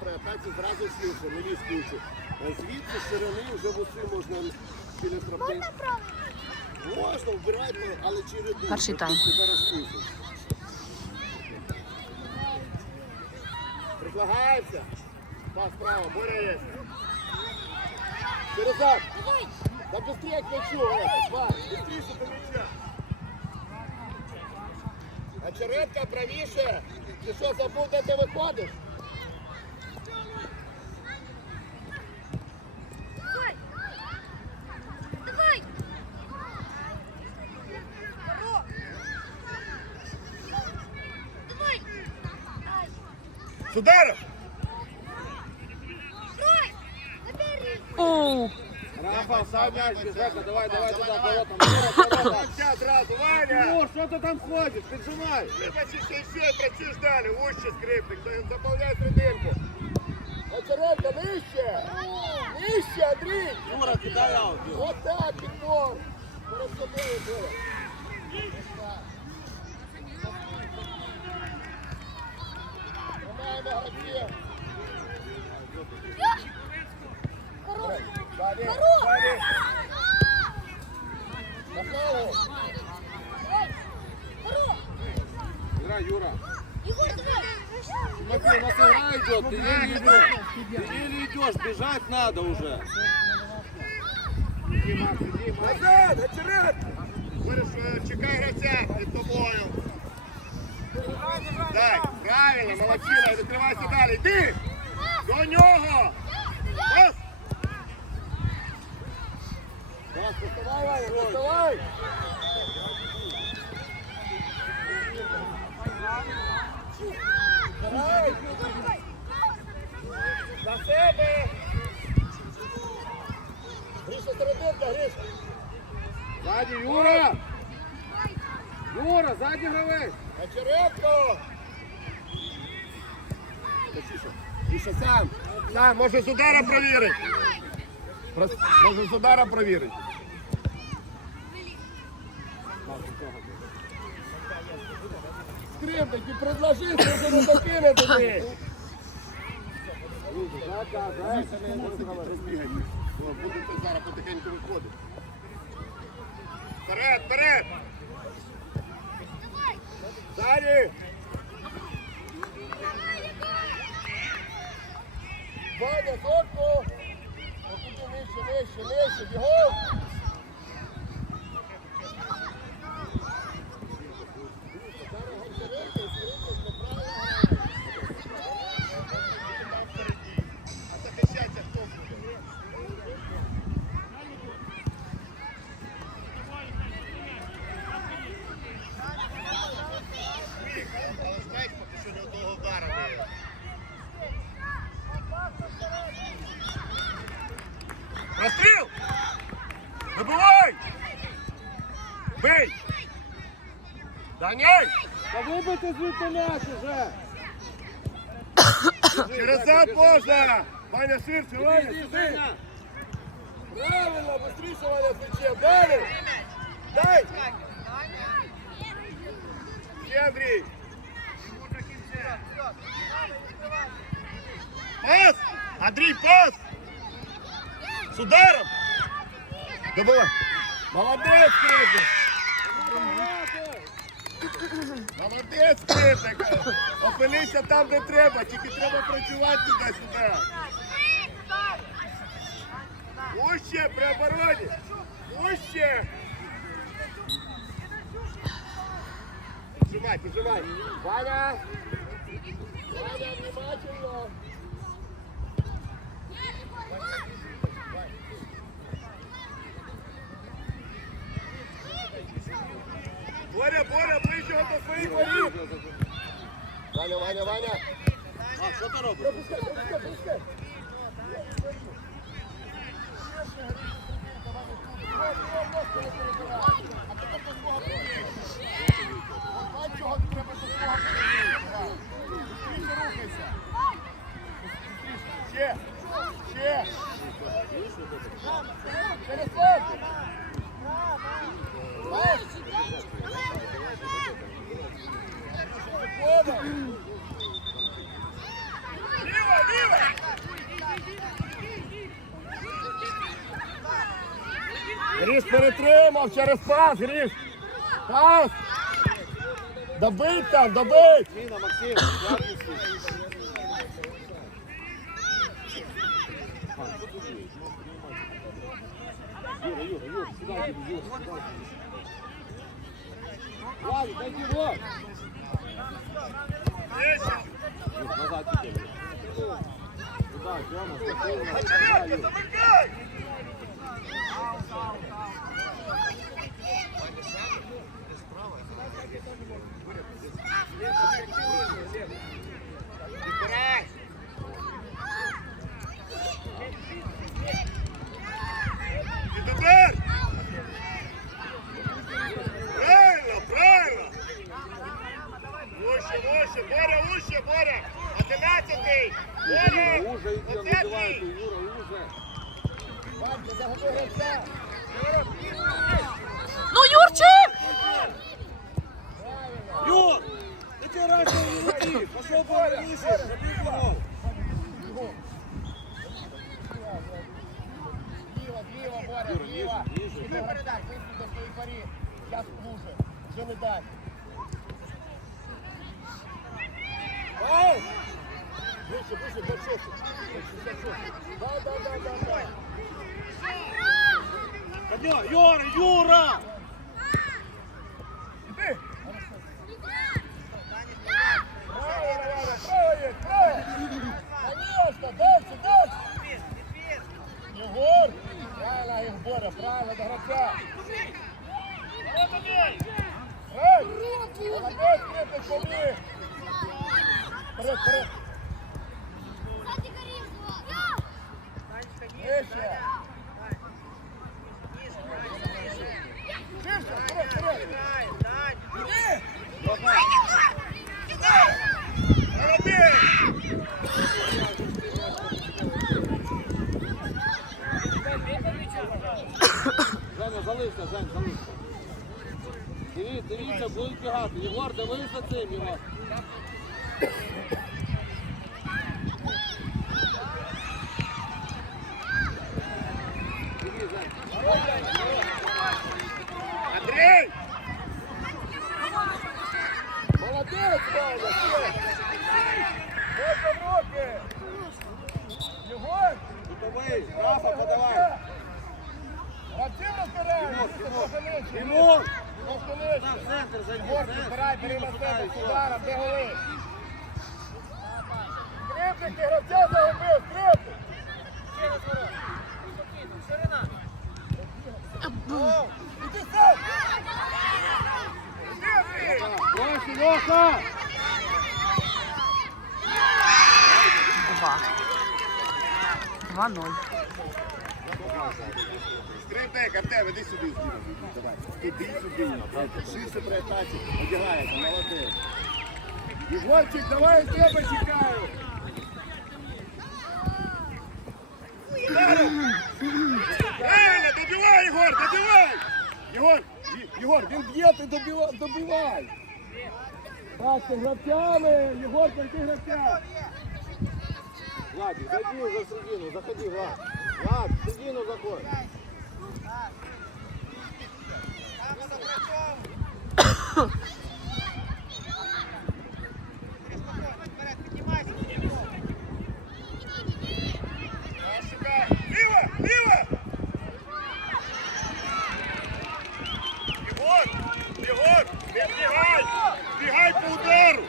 при атаці зразу швидше, не ліскуючи. Звідси з ширини вже вуси можна біля тропи. Можна, вбирайте, але через Перший тайм. Тебе розпустять. Предлагається. Пас право, Боря є. Через зад. Да быстрее к мячу, это, Вань, быстрее до мяча. Очередка правіше. Ти що, забув, де ти виходиш? Сударов! Стой! Забери! О, Рафа, сам мяч, Жека, давай, давай туда, болотом. Мяча одразу, Ваня! Ну, что ты там ходишь, поджимай. Почти все працюєш далі, ось скрипник, заповняй серединку. Очередка, нижче! Нижче, Андрій! Юра, кидай аут. Ось так, підбор! Розходили, Боря. Хорош! Далі, Хорош! далі. На голову. Давай! Хорош! Играй, Юра. Егор, давай! Смотри, у нас игра идет, ты еле идешь. Ты еле идешь, бежать надо уже. Назад, очеред! Борис, е, чекай гравця під тобою. Дай, Правильно, молодчина, відкривайся далі. Йди! До нього! Пас! Пас, доставай! На себе! Гриша, серединка, Гриша! Сзади, Юра. Юра, сзади гравець. Очередко! Тише сам. Сам, може з удара провірить. Може з удара провірить. Скрипник, ти предложи, що не докине туди. Будете зараз потихеньку виходити. Вперед, вперед! вибити звідти м'яч уже. Через зад можна! Ваня ширше, Ваня, Іди, сюди! Женя. Правильно, быстріше, Ваня, з м'ячем. Далі! Дай! Ще, Андрій! Пас! Андрій, пас! З ударом! Добивай! Молодець, Скрипник! Молодець, Скрипник! Опинися там, де треба, тільки треба працювати туди-сюди. Уще при обороні! Уще! Піджимай, піджимай! Ваня! Ваня, внимательно! Боря, Боря, Ваня, Ваня, Ваня! А, що ти робиш? перетримав через пас, Гріш. Пас. Добить там, добить. Зміна, Максим, Ярківський. Юра, Юра, Юра, сюда, Юра, Юра, сюда. Владик, дайте вот. Юр, назад теперь. Туда, Тёма, спокойно. Туда, Вище, большоше. Да, да, да, да, да. Юра, Юра! Іди. Право, Романа, право є, право. Конечно, дальше, дальше. Єгор. Правильно, поміг. Вперед, вперед. Вище. Ширше, вперед, вперед. Іди. Молодець! Женя, залишся, Жень, залишся. Дивіться, дивіться, будуть бігати. Єгор, дивись за цим, Єгор. Рафа, подавай! Ратів розбирай! Тимур! Центр зайди! Збирай, бери на центр, ударом, де голи! Скрипники, гравця загубив, скрипник! Ширина! Іди сам! Скрипник! Прошу, Льоха! 2. 2-0. Стрибне, Артем, іди сюди Давай. Іди сюди. 613. Одягається, молодець. Єгорчик, давай я тебе чекаю. Правильно, добивай, Єгор, добивай! Єгор, Єгор, він б'є, ти добивай! Бачите, гравцями! Єгор, ти гравцями! Владик, зайди уже в середину, заходи, Влад. Влад, в середину заходь. Ліво, ліво! Єгор, Єгор, не бігай! Бігай по удару!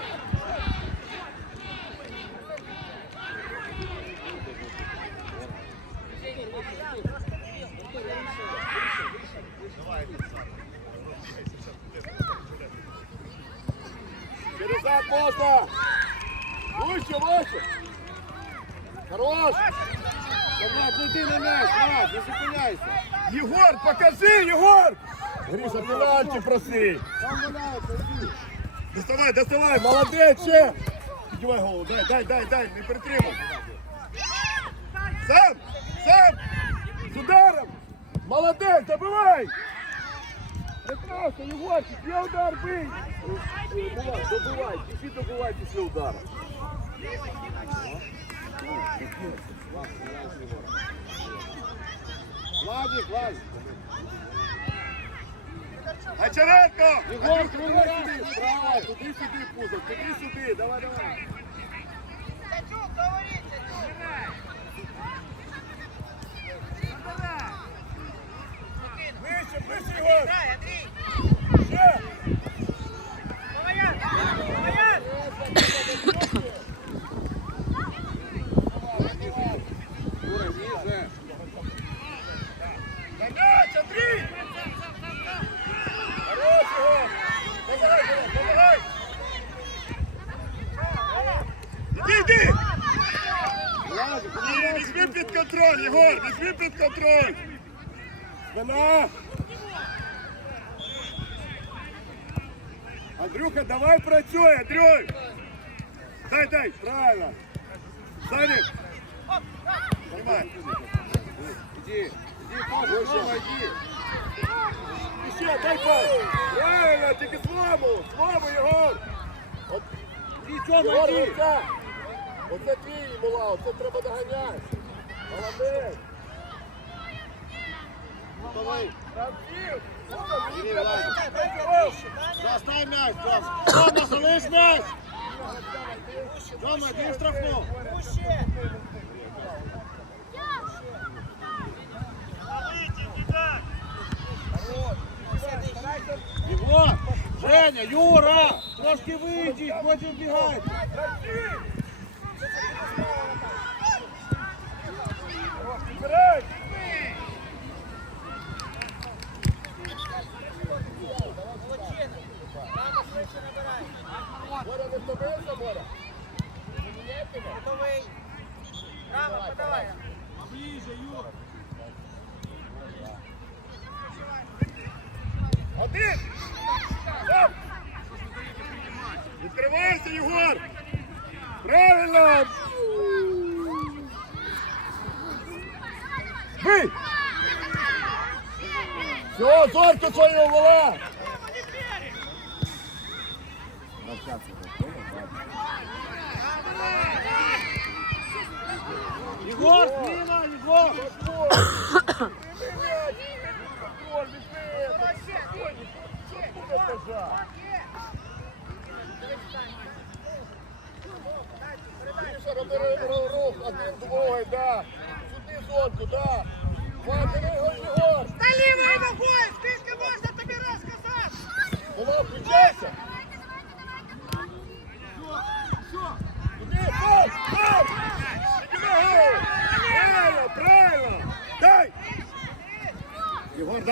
Через зад можна. Вище, вище. Хорош. Та, Влад, зайди на м'яч, Влад, не зупиняйся. Єгор, покажи, Єгор. Гріша, пенальті проси. Доставай, доставай, молодець ще. Піднімай голову, дай, дай, дай, дай, не перетримай. Сам, сам. З ударом. Молодець, добивай. Прекрасно, Єгорчик, є удар, бий. Добивай, біжи добивай після удару. Владик, Владик. Гончаренко! Єгор, другий раз. Справа, туди-сюди, Пузов, туди-сюди. Давай, давай. Ближче, ближче, Ігор! Ще! Юра, ніже. На м'яч, Андрій! Хорош, Ігор! Помагай, Ігор, помагай! Іди, іди! Владик, Ні, візьми під контроль, Єгор, візьми під контроль! Спина! Андрюха, давай працюй, Андрюй! Дай, дай, правильно! Іди, іди, Паша, Рома, іди. Дай пас! Правильно, тільки слабо! Слабо, Єгор! От, іди. оце! Оце твій була, оце треба доганяти! Молодець! Давай! Правдів! Іди, Владик. Застай м'яч, Тьома! Тьома, залиш м'яч! Тьома, йди в штрафну! Єгор, Женя, Юра, трошки вийдіть, потім бігайте. Збирай! Відкривайся, Єгор! Правильно! Все, зорьку свою вела! Роби ру- рух, один двоє, да. Сюди зонку, да. Вань, диви його, Єгор! Та лівою ногою, скільки можна тобі розказати? Була, включайся! Іди, стоп! Стоп! Іди ногою! Правильно, правильно! Дай!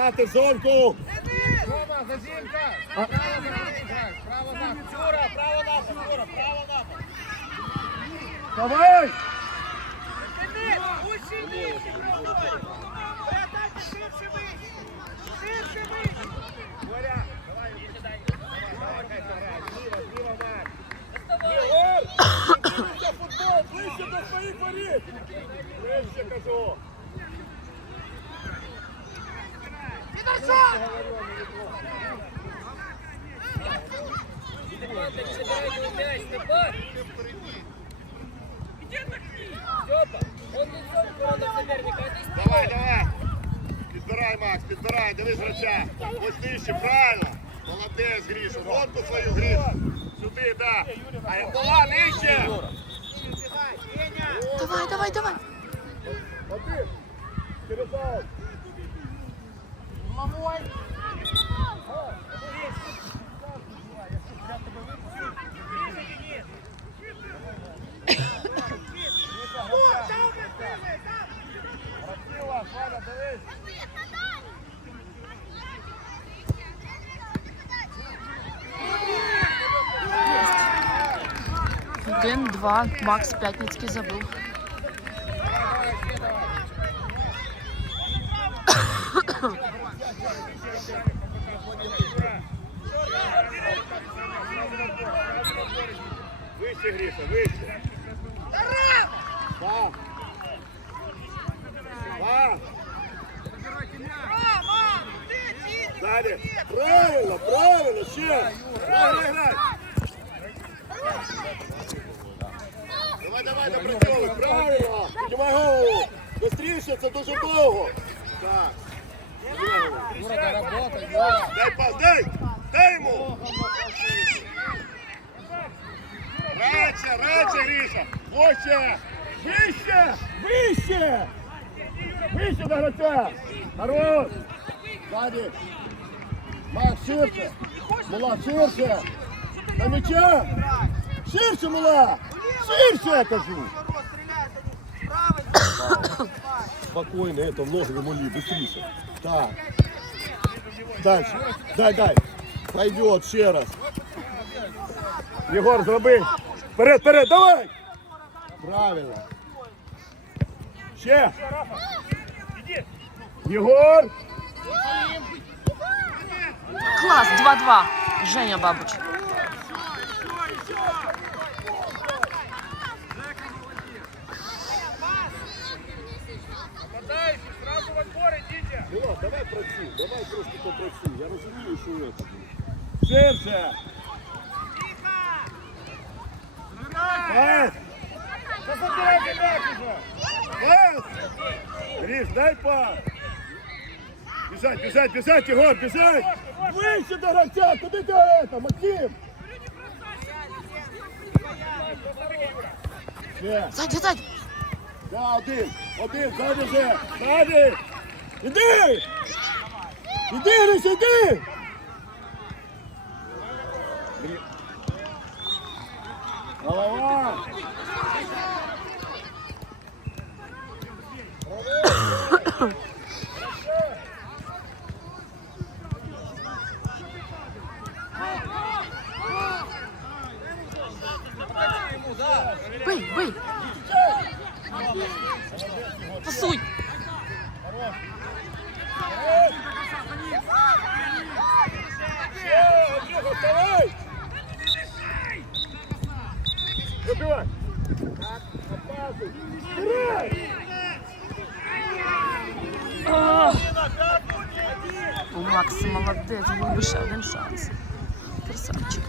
В зонку! Рома, зазінка! Право напад! Юра, право напад! Юра, право напад! Давай! Футбол, ближче до своїх воріт! Ближче кажу! Давай, давай! Підбирай, Макс, підбирай, дивись врача. Ось нижче, правильно. Молодець, Гріша. Гонку свою, Гріша. Сюди, да. А була нижче. Давай, давай, давай. Один. Красиво, Валя, дивись. Один, два. Макс П'ятницький забив. Вище, Гріша, вище. Два. Два. Далі. Правильно, правильно, ще. Грай, грай, грай. Давай, давай, допрацьовуй. Правильно. Піднімай голову. Быстріше, це дуже довго. Так. Дай пас, дай! Дай йому! Радше, радше, Гріша! Вище! Вище! Вище! Вище до гравця! Хорош! Ззаді! Макс, ширше! Мула, ширше! До м'яча! Ширше, Мула! Ширше, я кажу! Хорош, стреляй, Данил. Правый. Спокойно, это в ноги моли, быстрее. Так. Дальше. Дай, дай. Пойдет ще раз. Егор, зроби. Вперед, вперед, давай. Правильно. Ще. Егор. Клас, 2-2. Женя Бабуч. Мила, давай працюй, давай трошки попрацюй. Я розумію, що це. Ширше. Пас. Та забирайте м'яч уже. Пас. Гриш, дай пас. Бежать, бежать, бежать, Егор, бежать. Вище до гравця, куди ти это, Максим? Ще. Ззаді, ззаді. Да, один, один, ззаді вже, ззаді. Іди! Іди, Рись, іди! Грі- Голова! Бий, бий. Пасуй. У Макса молодець, був би ще один шанс. Красавчик.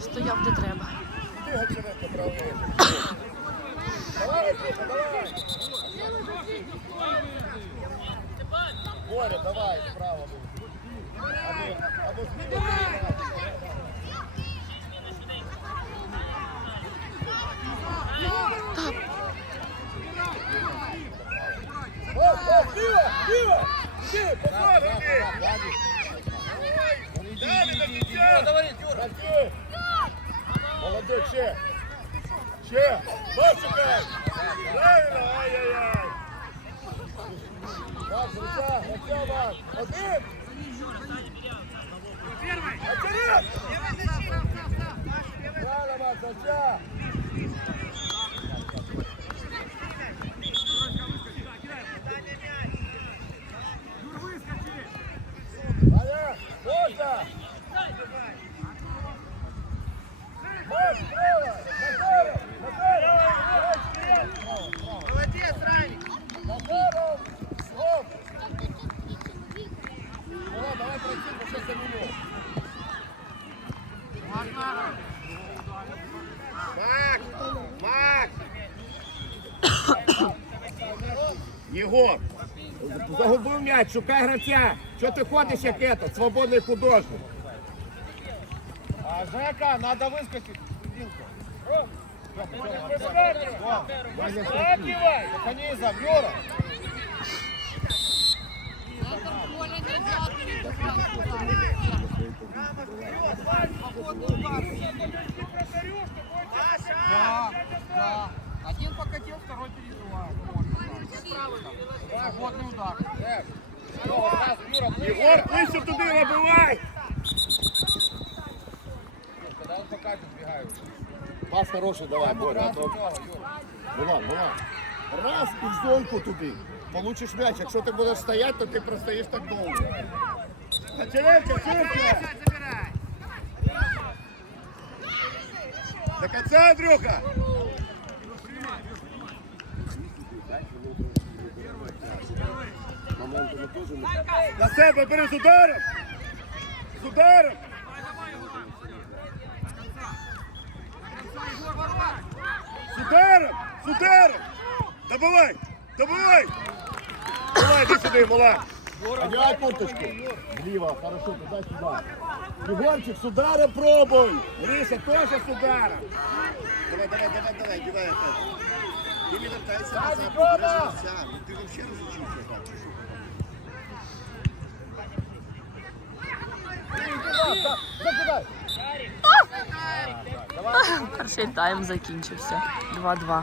Стояв де треба. Давай, давай! Боря, давай, справа був. Або, зміни. Іди! Юра! Молодець, ще! Ще! Почекай! Правильно! Ай-яй-яй! Макс, рука, Макс! Один! Оперед! Правильно, Макс, рука! Аня, можно! Макс, право! Назаров! Назаров! Молодец, Раник. Назаров! Стоп! Ну ладно, давай пройти, бо сейчас заменю. Макс! Макс! Єгор, загубив м'яч, шукай гравця. Що ти ходиш як этот, свободний художник? А, Жека, надо выскочить. Только низом, Юра. Да, да. Один покатил, второй переживает. Свободный удар. Єгор, ближче туди набивай! Пас хороший, давай, Боря. а то- Була, була. Раз і в зонку туди. Получиш м'яч. Якщо ти будеш стояти, то ти простоїш так довго. Ширше! Забирай. До конца, Андрюха! На себе бери з ударом! З ударом! Ударом! З ударом! Добивай! Добивай! Давай, давай, иди сюда, мала. Одевай курточку. Влево, хорошо, туда-сюда. Егорчик, с удара пробуй. Риша, тоже с удара. Давай, давай, давай, давай, одевай опять. Ты не вертайся назад, подержи Ну ты вообще разучился так. Перший тайм закінчився. 2-2.